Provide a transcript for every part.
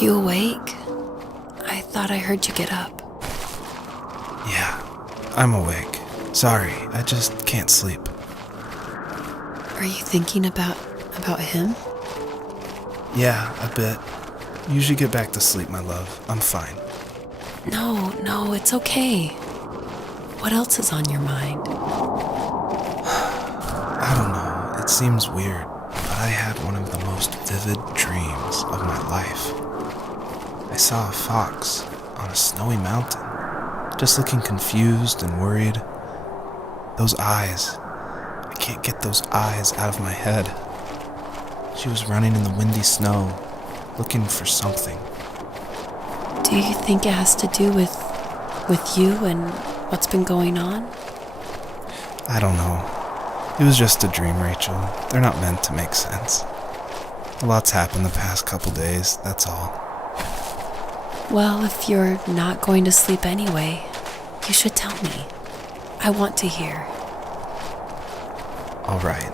you awake? I thought I heard you get up. Yeah, I'm awake. Sorry, I just can't sleep. Are you thinking about him? Yeah, a bit. You should get back to sleep, my love. I'm fine. No, it's okay. What else is on your mind? I don't know, it seems weird, but I had one of the most vivid dreams of my life. I saw a fox on a snowy mountain, just looking confused and worried. Those eyes, I can't get those eyes out of my head. She was running in the windy snow, looking for something. Do you think it has to do with you and what's been going on? I don't know. It was just a dream, Rachel. They're not meant to make sense. A lot's happened the past couple days, that's all. Well, if you're not going to sleep anyway, you should tell me. I want to hear. All right.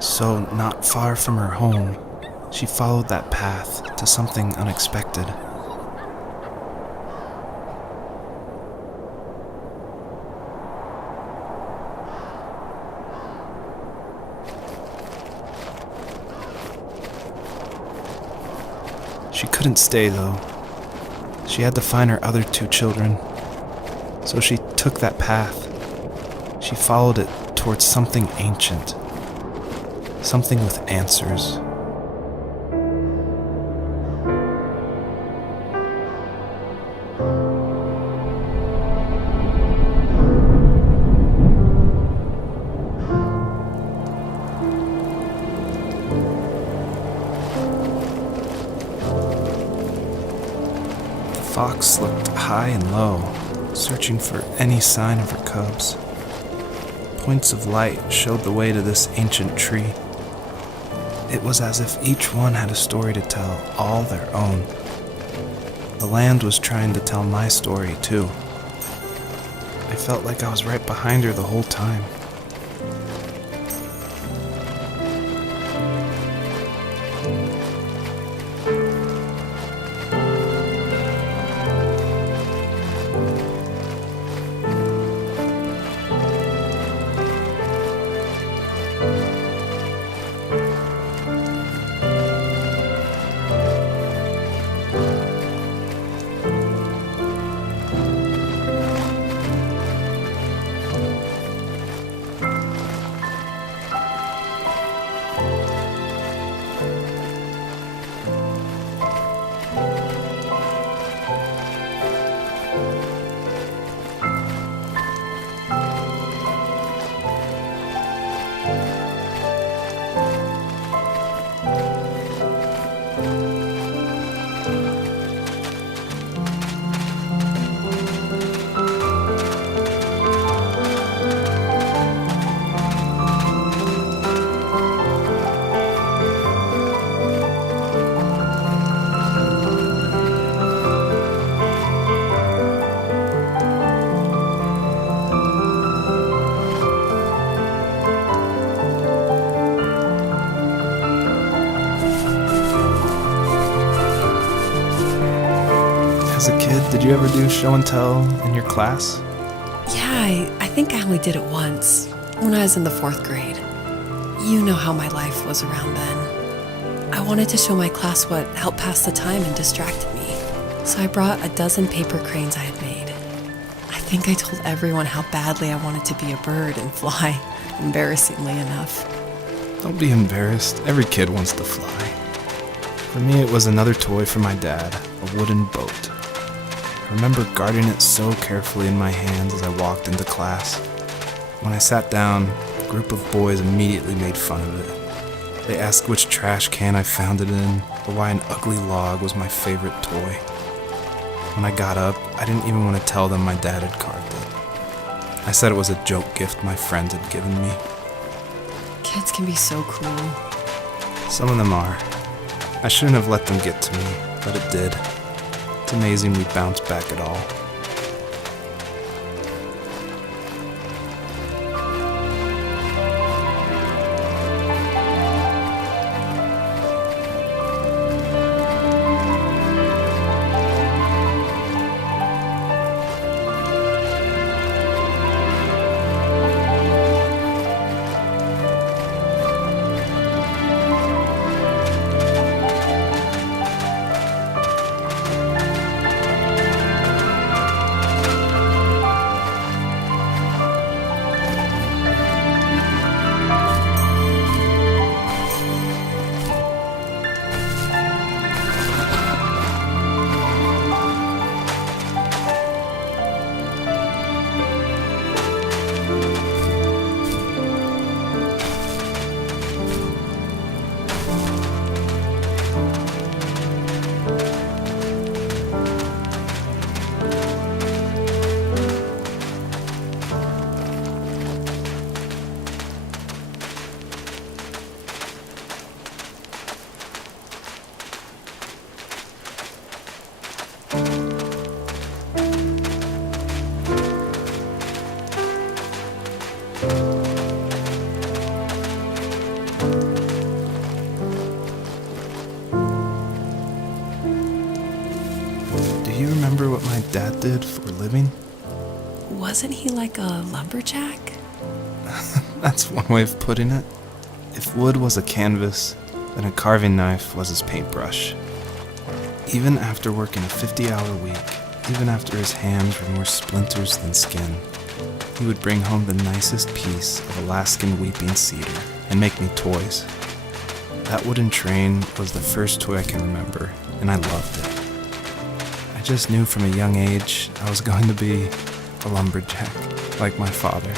So, not far from her home, she followed that path to something unexpected. She couldn't stay, though. She had to find her other 2 children. So she took that path. She followed it towards something ancient. Something with answers. The fox looked high and low, searching for any sign of her cubs. Points of light showed the way to this ancient tree. It was as if each one had a story to tell, all their own. The land was trying to tell my story, too. I felt like I was right behind her the whole time. As a kid, did you ever do show and tell in your class? Yeah, I think I only did it once, when I was in the 4th grade. You know how my life was around then. I wanted to show my class what helped pass the time and distracted me, so I brought a dozen paper cranes I had made. I think I told everyone how badly I wanted to be a bird and fly, embarrassingly enough. Don't be embarrassed. Every kid wants to fly. For me, it was another toy from my dad, a wooden boat. I remember guarding it so carefully in my hands as I walked into class. When I sat down, a group of boys immediately made fun of it. They asked which trash can I found it in, or why an ugly log was my favorite toy. When I got up, I didn't even want to tell them my dad had carved it. I said it was a joke gift my friend had given me. Kids can be so cruel. Some of them are. I shouldn't have let them get to me, but it did. It's amazing we bounced back at all. my dad did for a living? Wasn't he like a lumberjack? That's one way of putting it. If wood was a canvas, then a carving knife was his paintbrush. Even after working a 50-hour week, even after his hands were more splinters than skin, he would bring home the nicest piece of Alaskan weeping cedar and make me toys. That wooden train was the first toy I can remember, and I loved it. I just knew from a young age I was going to be a lumberjack, like my father.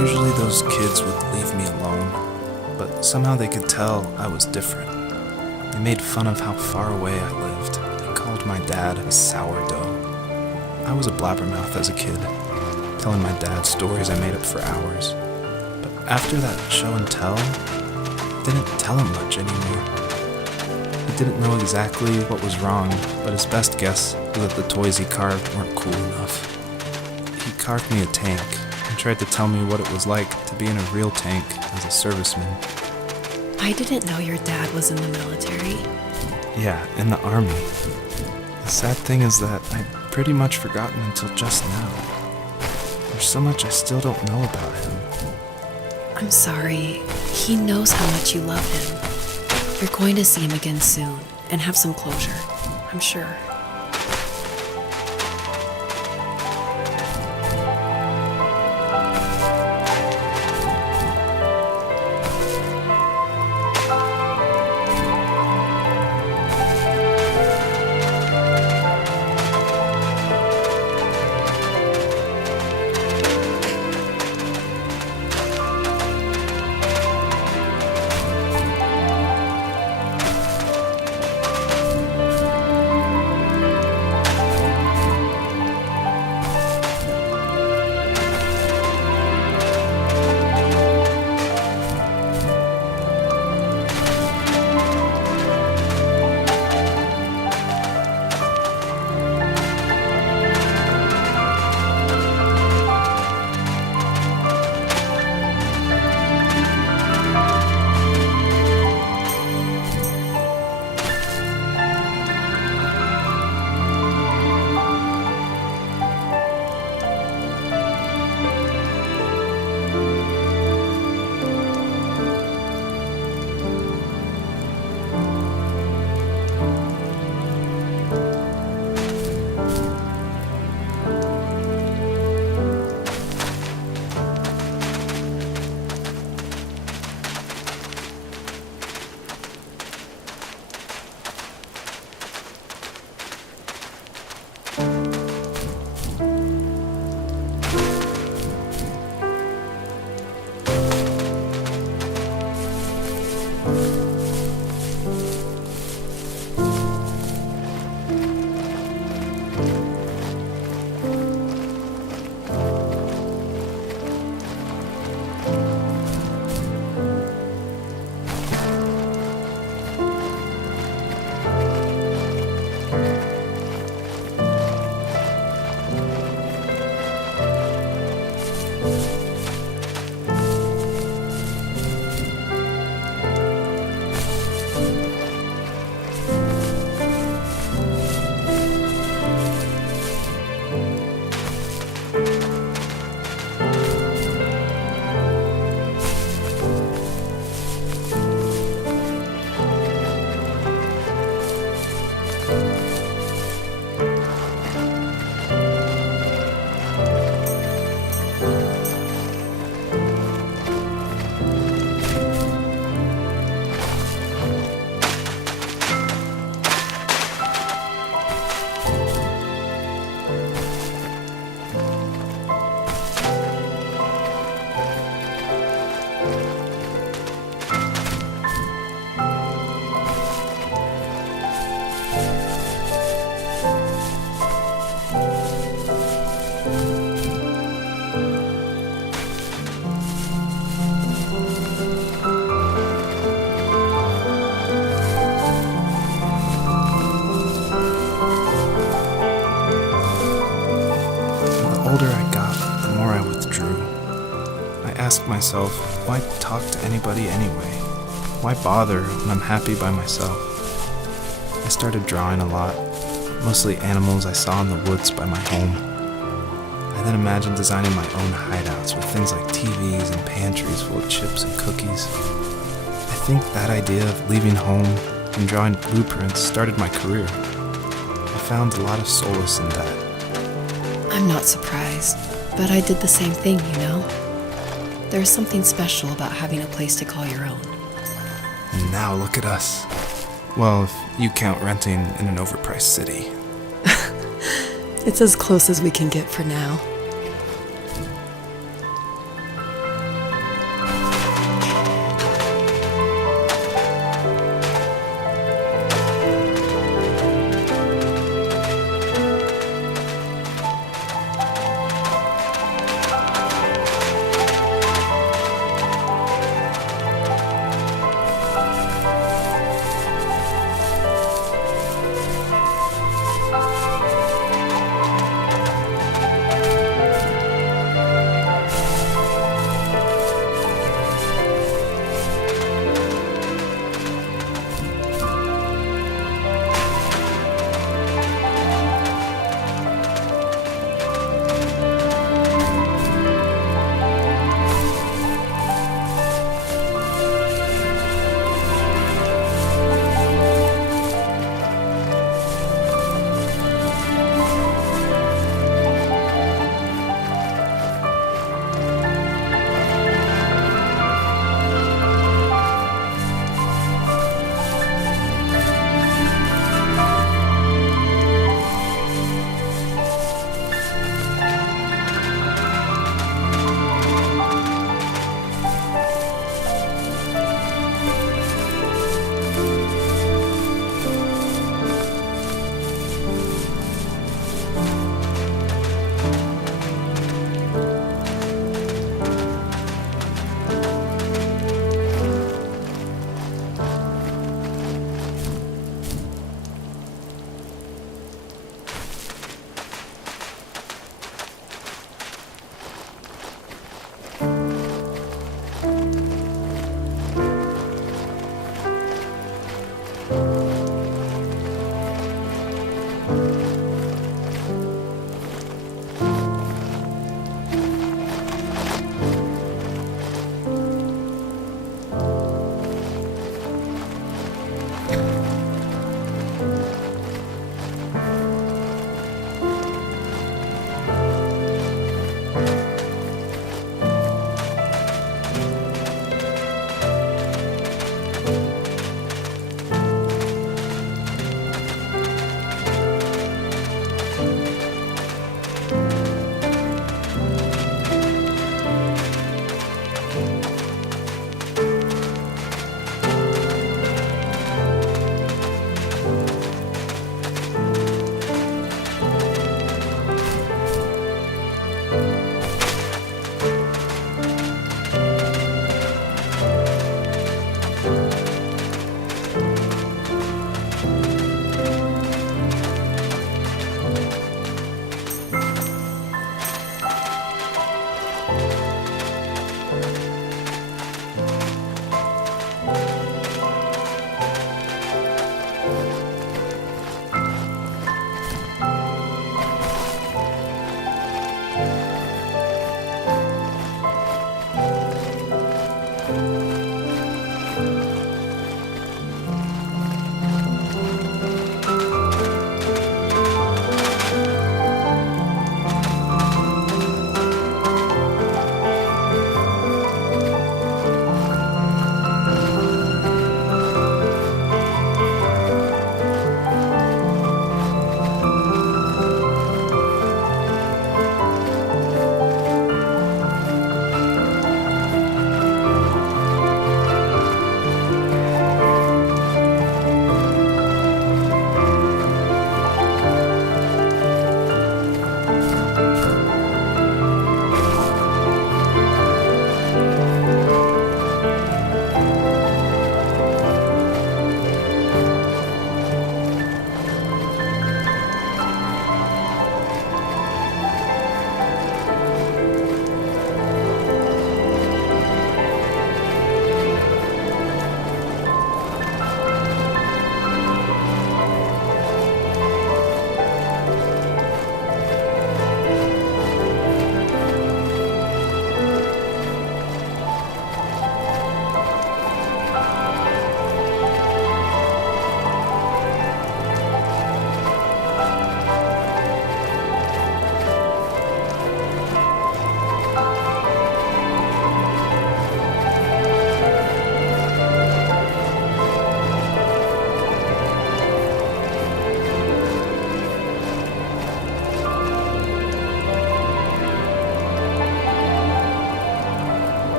Usually those kids would leave me alone, but somehow they could tell I was different. They made fun of how far away I lived. They called my dad a sourdough. I was a blabbermouth as a kid, telling my dad stories I made up for hours. But after that show and tell, I didn't tell him much anymore. He didn't know exactly what was wrong, but his best guess was that the toys he carved weren't cool enough. He carved me a tank and tried to tell me what it was like to be in a real tank as a serviceman. I didn't know your dad was in the military. Yeah, in the army. The sad thing is that I'd pretty much forgotten until just now. There's so much I still don't know about him. I'm sorry. He knows how much you love him. You're going to see him again soon and have some closure, I'm sure. The older I got, the more I withdrew. I asked myself, why talk to anybody anyway? Why bother when I'm happy by myself? I started drawing a lot, mostly animals I saw in the woods by my home. I then imagined designing my own hideouts with things like TVs and pantries full of chips and cookies. I think that idea of leaving home and drawing blueprints started my career. I found a lot of solace in that. I'm not surprised, but I did the same thing, you know? There's something special about having a place to call your own. And now look at us. Well, if you count renting in an overpriced city. It's as close as we can get for now.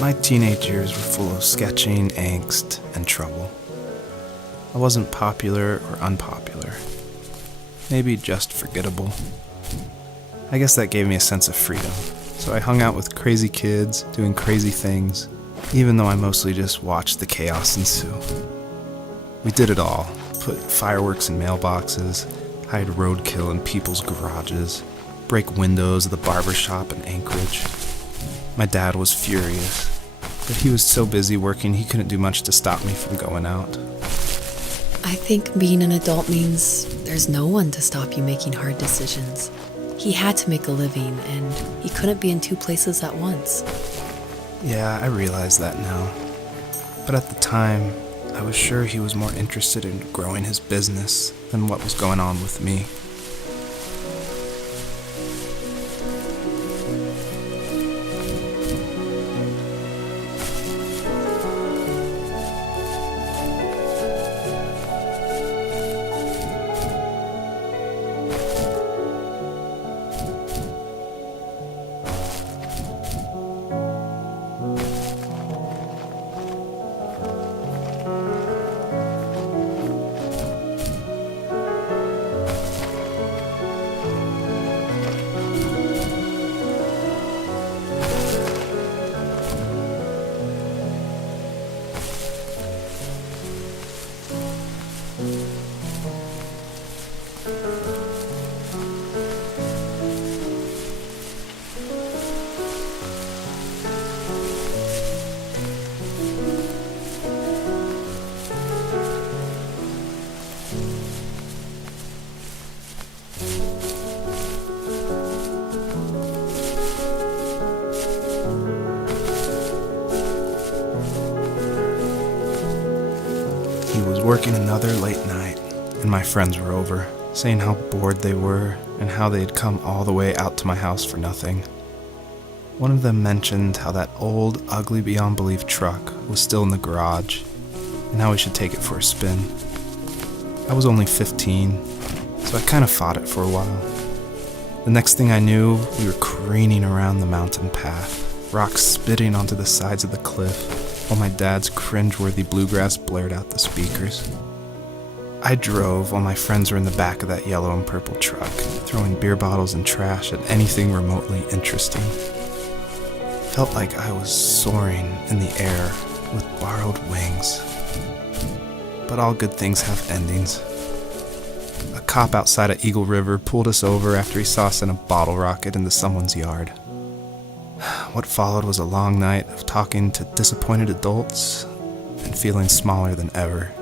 My teenage years were full of sketching, angst, and trouble. I wasn't popular or unpopular. Maybe just forgettable. I guess that gave me a sense of freedom, so I hung out with crazy kids, doing crazy things, even though I mostly just watched the chaos ensue. We did it all. Put fireworks in mailboxes, hide roadkill in people's garages, break windows of the barber shop in Anchorage. My dad was furious, but he was so busy working he couldn't do much to stop me from going out. I think being an adult means there's no one to stop you making hard decisions. He had to make a living, and he couldn't be in two places at once. Yeah, I realize that now. But at the time, I was sure he was more interested in growing his business than what was going on with me. He was working another late night, and my friends were over, saying how bored they were and how they had come all the way out to my house for nothing. One of them mentioned how that old, ugly beyond belief truck was still in the garage, and how we should take it for a spin. I was only 15, so I kind of fought it for a while. The next thing I knew, we were careening around the mountain path, rocks spitting onto the sides of the cliff, while my dad's cringeworthy bluegrass blared out the speakers. I drove while my friends were in the back of that yellow and purple truck, throwing beer bottles and trash at anything remotely interesting. Felt like I was soaring in the air with borrowed wings. But all good things have endings. A cop outside of Eagle River pulled us over after he saw us send a bottle rocket into someone's yard. What followed was a long night of talking to disappointed adults and feeling smaller than ever.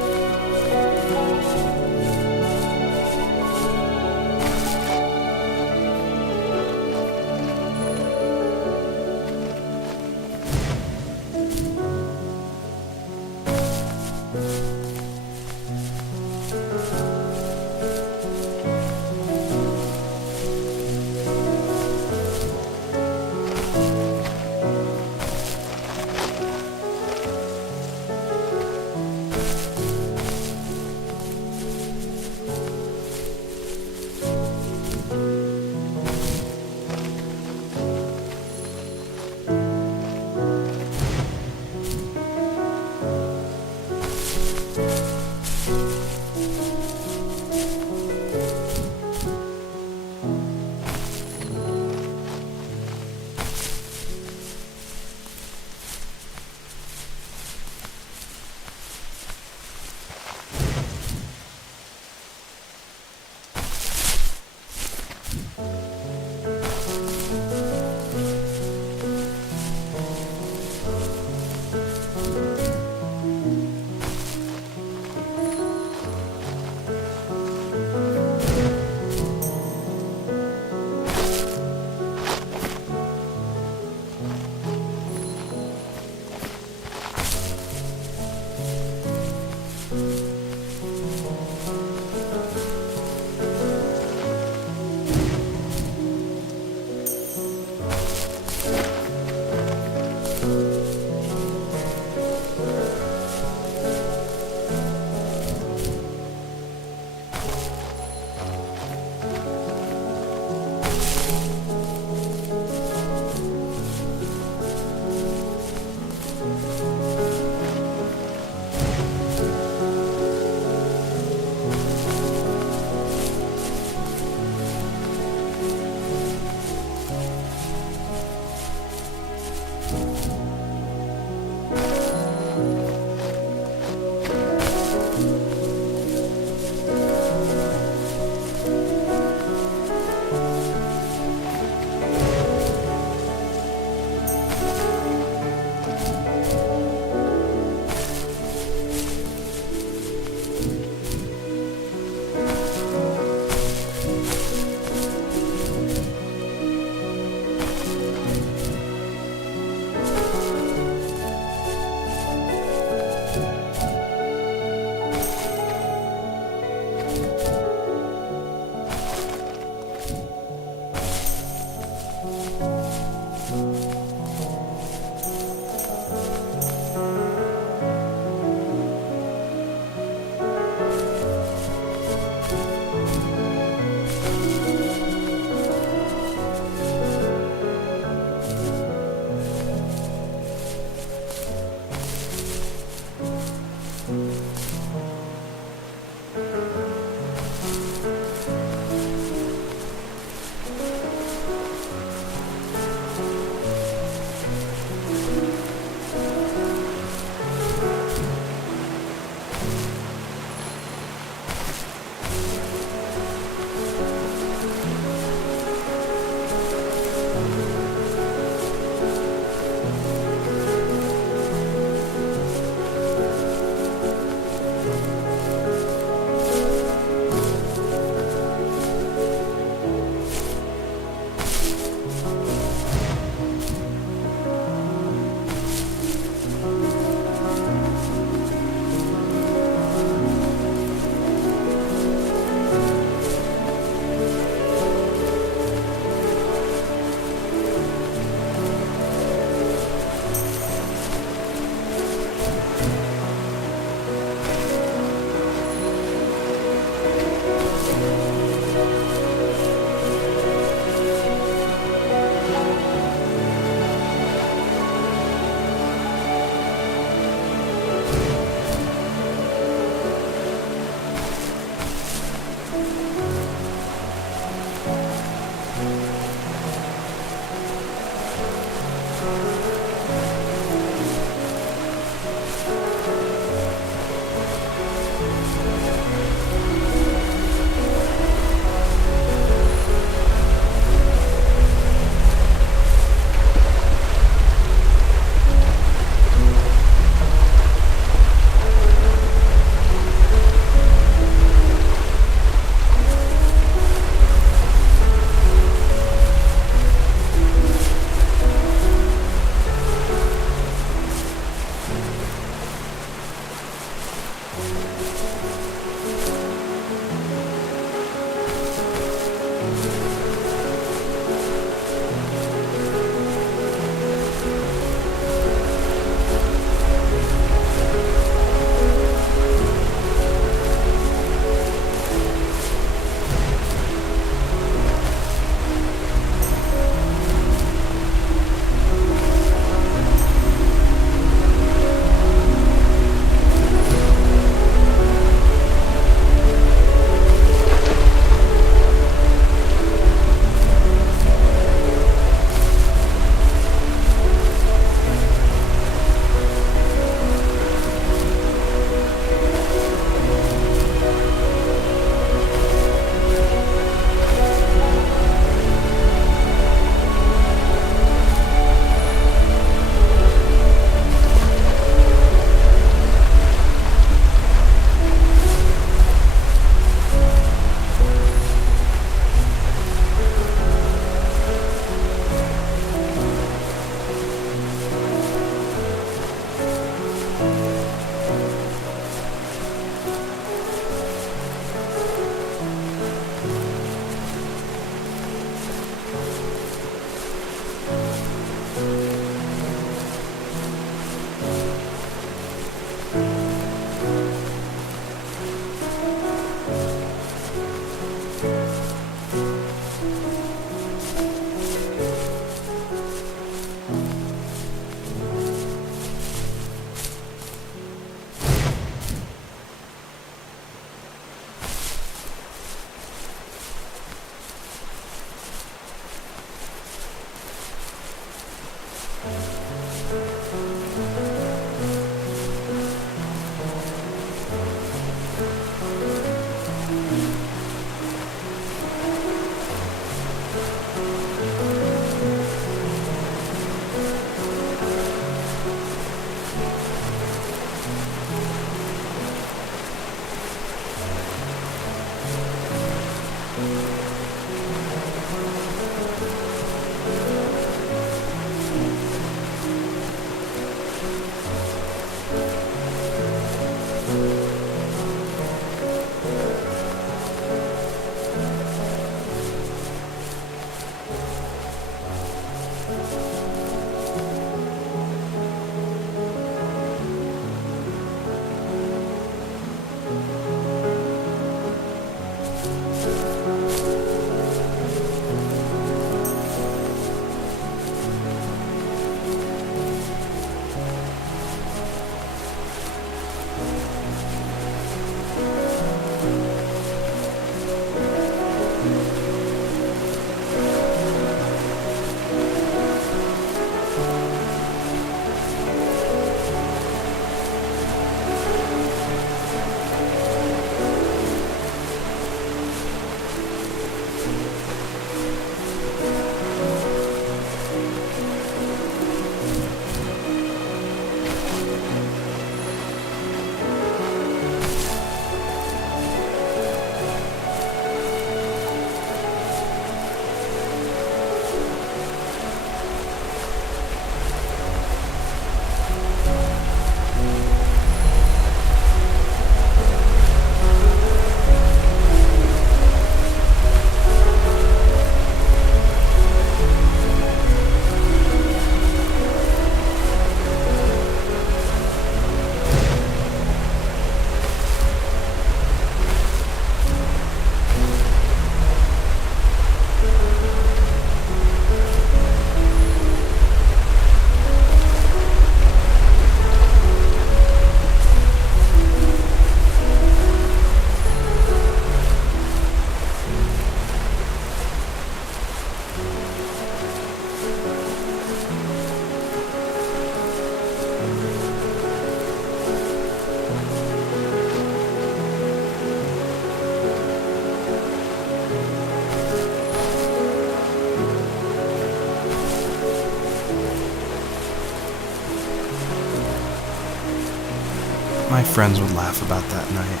My friends would laugh about that night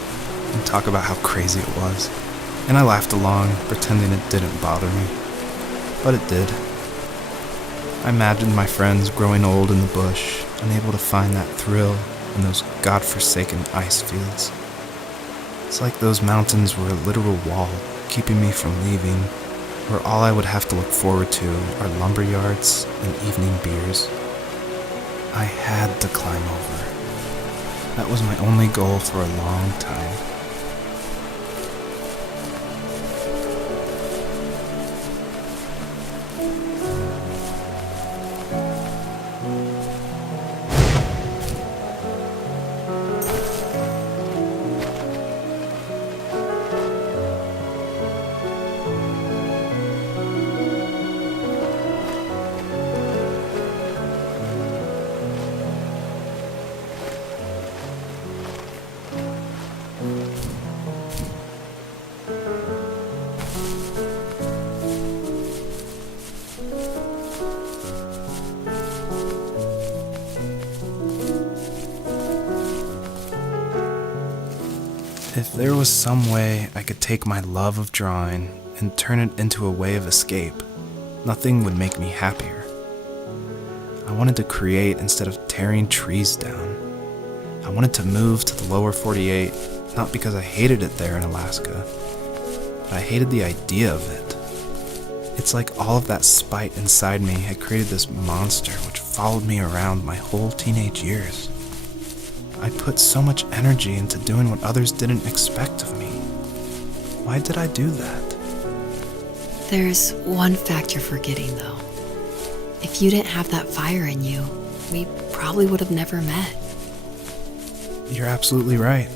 and talk about how crazy it was, and I laughed along, pretending it didn't bother me. But it did. I imagined my friends growing old in the bush, unable to find that thrill in those godforsaken ice fields. It's like those mountains were a literal wall keeping me from leaving, where all I would have to look forward to are lumber yards and evening beers. I had to climb over. That was my only goal for a long time. If there was some way I could take my love of drawing and turn it into a way of escape, nothing would make me happier. I wanted to create instead of tearing trees down. I wanted to move to the lower 48, not because I hated it there in Alaska, but I hated the idea of it. It's like all of that spite inside me had created this monster which followed me around my whole teenage years. I put so much energy into doing what others didn't expect of me. Why did I do that? There's one fact you're forgetting, though. If you didn't have that fire in you, we probably would have never met. You're absolutely right.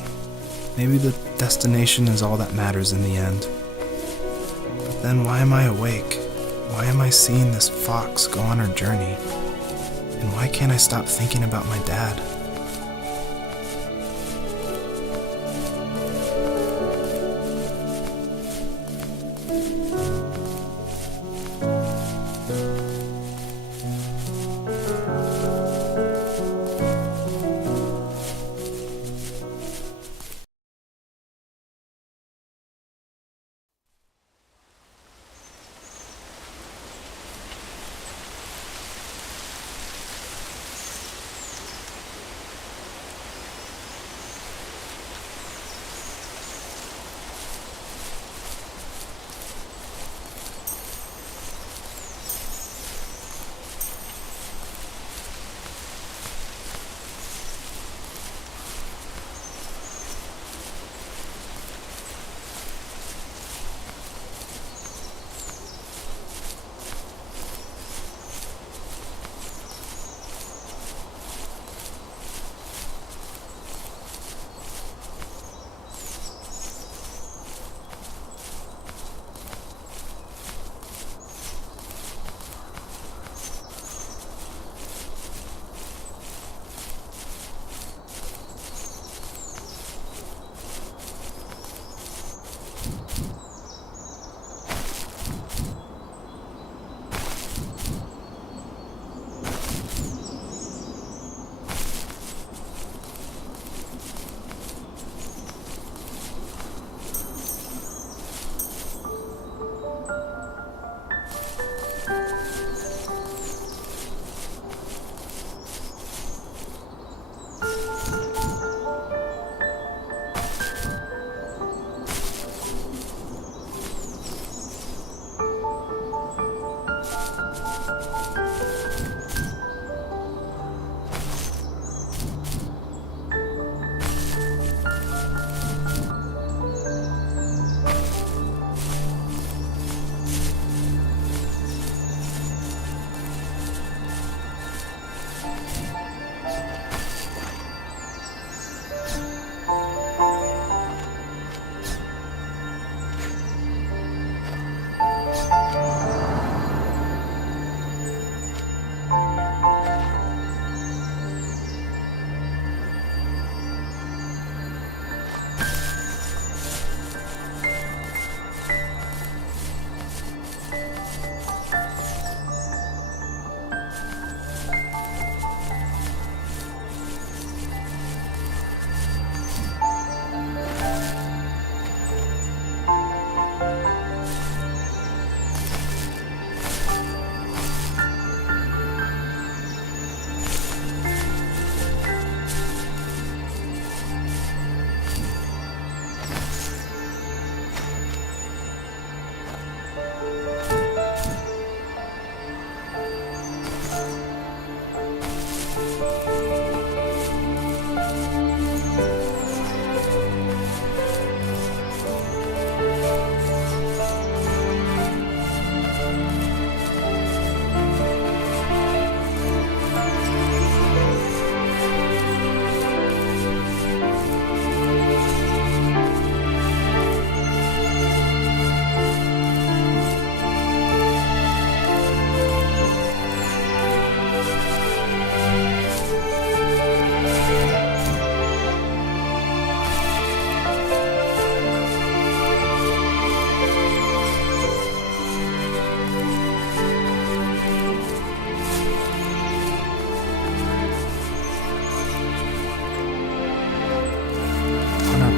Maybe the destination is all that matters in the end. But then why am I awake? Why am I seeing this fox go on her journey? And why can't I stop thinking about my dad?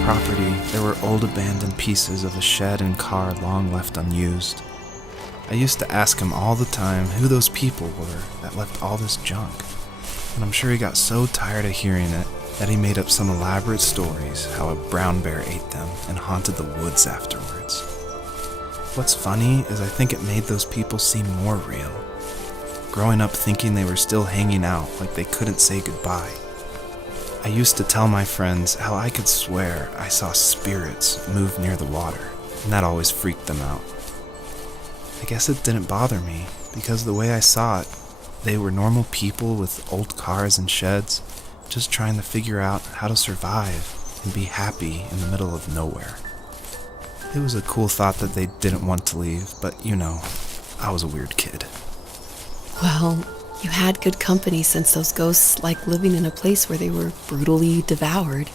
Property, there were old abandoned pieces of a shed and car long left unused. I used to ask him all the time who those people were that left all this junk, and I'm sure he got so tired of hearing it that he made up some elaborate stories how a brown bear ate them and haunted the woods afterwards. What's funny is I think it made those people seem more real, growing up thinking they were still hanging out like they couldn't say goodbye. I used to tell my friends how I could swear I saw spirits move near the water, and that always freaked them out. I guess it didn't bother me, because the way I saw it, they were normal people with old cars and sheds, just trying to figure out how to survive and be happy in the middle of nowhere. It was a cool thought that they didn't want to leave, but you know, I was a weird kid. Well, You had good company since those ghosts like living in a place where they were brutally devoured.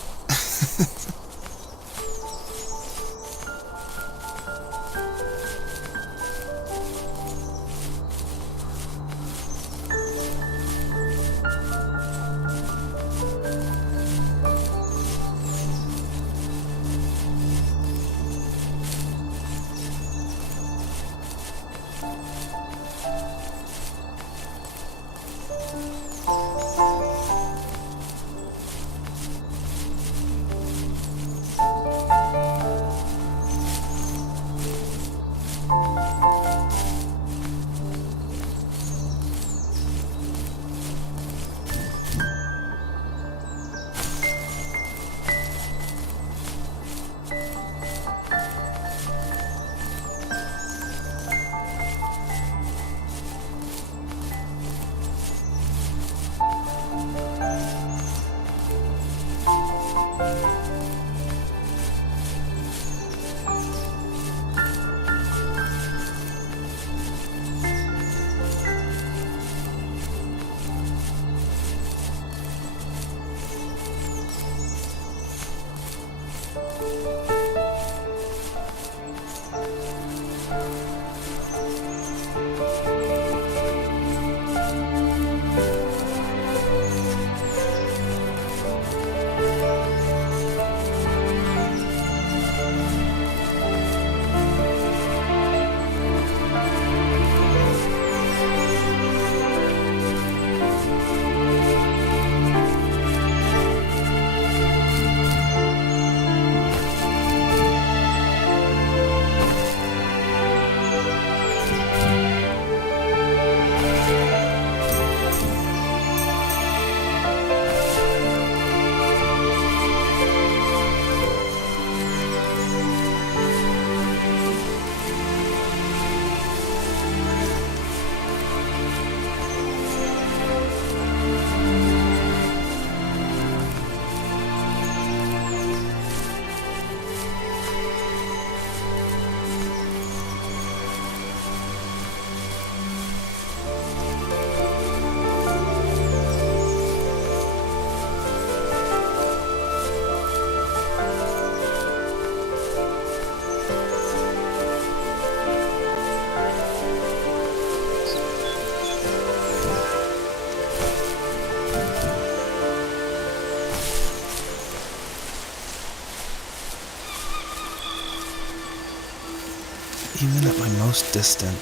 Even at my most distant,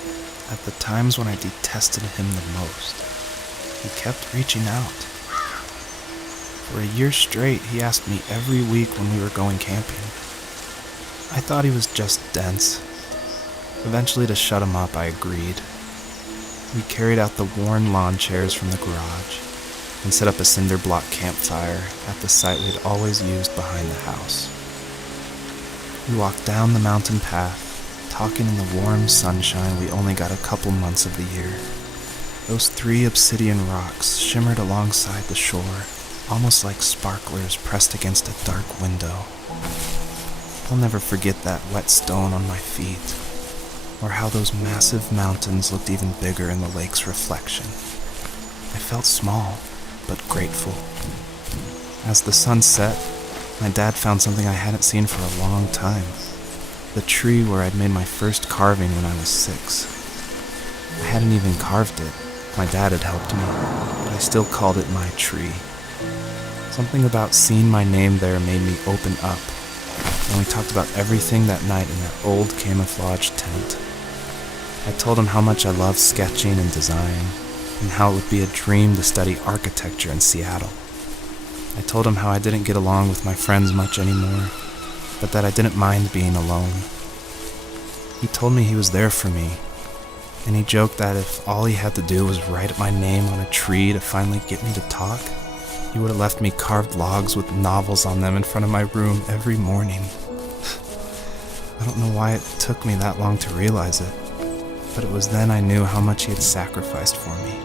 at the times when I detested him the most, he kept reaching out. For a year straight, he asked me every week when we were going camping. I thought he was just dense. Eventually, to shut him up, I agreed. We carried out the worn lawn chairs from the garage and set up a cinder block campfire at the site we had always used behind the house. We walked down the mountain path, talking in the warm sunshine we only got a couple months of the year. Those 3 obsidian rocks shimmered alongside the shore, almost like sparklers pressed against a dark window. I'll never forget that wet stone on my feet, or how those massive mountains looked even bigger in the lake's reflection. I felt small, but grateful. As the sun set, my dad found something I hadn't seen for a long time. The tree where I'd made my first carving when I was 6. I hadn't even carved it. My dad had helped me, but I still called it my tree. Something about seeing my name there made me open up, and we talked about everything that night in that old camouflage tent. I told him how much I loved sketching and design, and how it would be a dream to study architecture in Seattle. I told him how I didn't get along with my friends much anymore, but that I didn't mind being alone. He told me he was there for me, and he joked that if all he had to do was write my name on a tree to finally get me to talk, he would have left me carved logs with novels on them in front of my room every morning. I don't know why it took me that long to realize it, but it was then I knew how much he had sacrificed for me.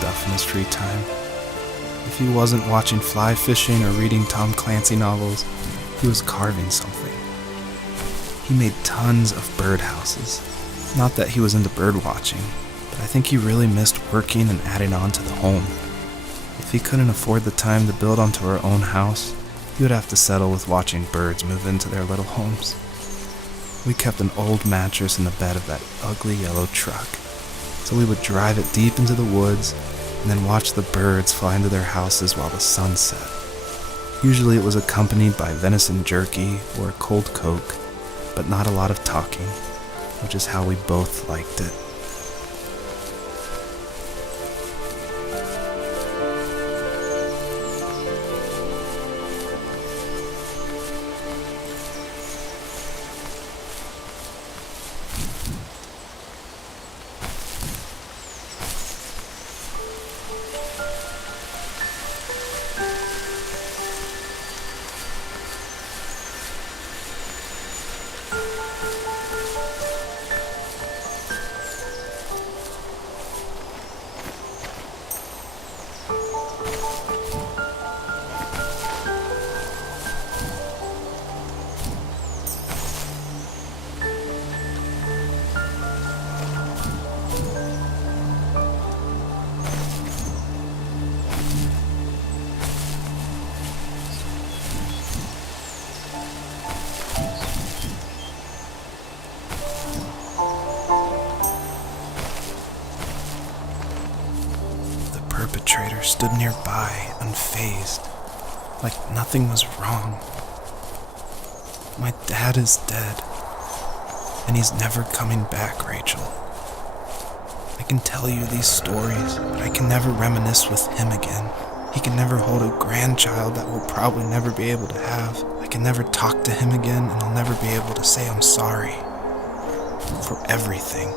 stuff in his free time. If he wasn't watching fly fishing or reading Tom Clancy novels, he was carving something. He made tons of birdhouses. Not that he was into bird watching, but I think he really missed working and adding on to the home. If he couldn't afford the time to build onto our own house, he would have to settle with watching birds move into their little homes. We kept an old mattress in the bed of that ugly yellow truck, so we would drive it deep into the woods and then watch the birds fly into their houses while the sun set. Usually it was accompanied by venison jerky or a cold Coke, but not a lot of talking, which is how we both liked it. The perpetrator stood nearby, unfazed, like nothing was wrong. My dad is dead, and he's never coming back, Rachel. I can tell you these stories, but I can never reminisce with him again. He can never hold a grandchild that we'll probably never be able to have. I can never talk to him again, and I'll never be able to say I'm sorry for everything.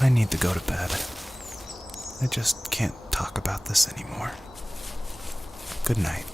I need to go to bed. I just can't talk about this anymore. Good night.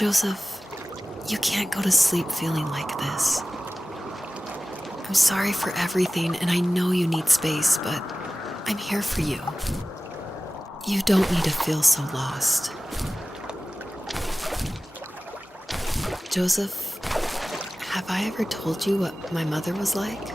Joseph, you can't go to sleep feeling like this. I'm sorry for everything, and I know you need space, but I'm here for you. You don't need to feel so lost. Joseph, have I ever told you what my mother was like?